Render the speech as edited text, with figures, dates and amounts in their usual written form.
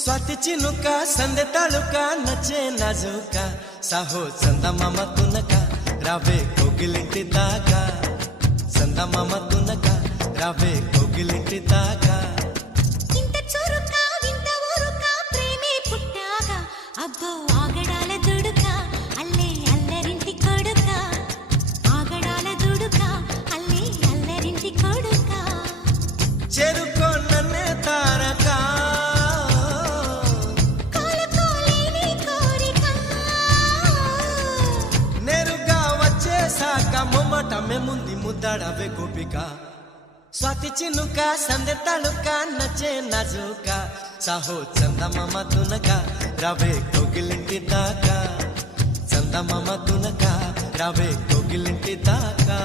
स्वाती चिनुका संदे तालुका नचे नाजुका साहो चंदा मामा तुनका रावे कोगिलिंटी दागा चंदा मामा तुनका रावे कोगिलिंटी दागा इंत चुरुका विंत ऊरुका प्रेमे पुट्टागा अब्बो आगडाल दुडुका अल्ले अल्लरिंटी कोडुका आगडाल दुडुका अल्ले अल्लरिंटी कोडुका చేరుకో నన్నే తారకా కోలుకోలేని కోరిక నేరుగా వచ్చేసాక మొమ్మటమే ముందు ముద్దాడవే గోపిక స్వాతి చినుక సందె తళుక నచ్చే నాజుక సాహో చందమామ తునక రావే కోగిలింటి దాకా చందమామ తునక రావే కోగిలింటి దాకా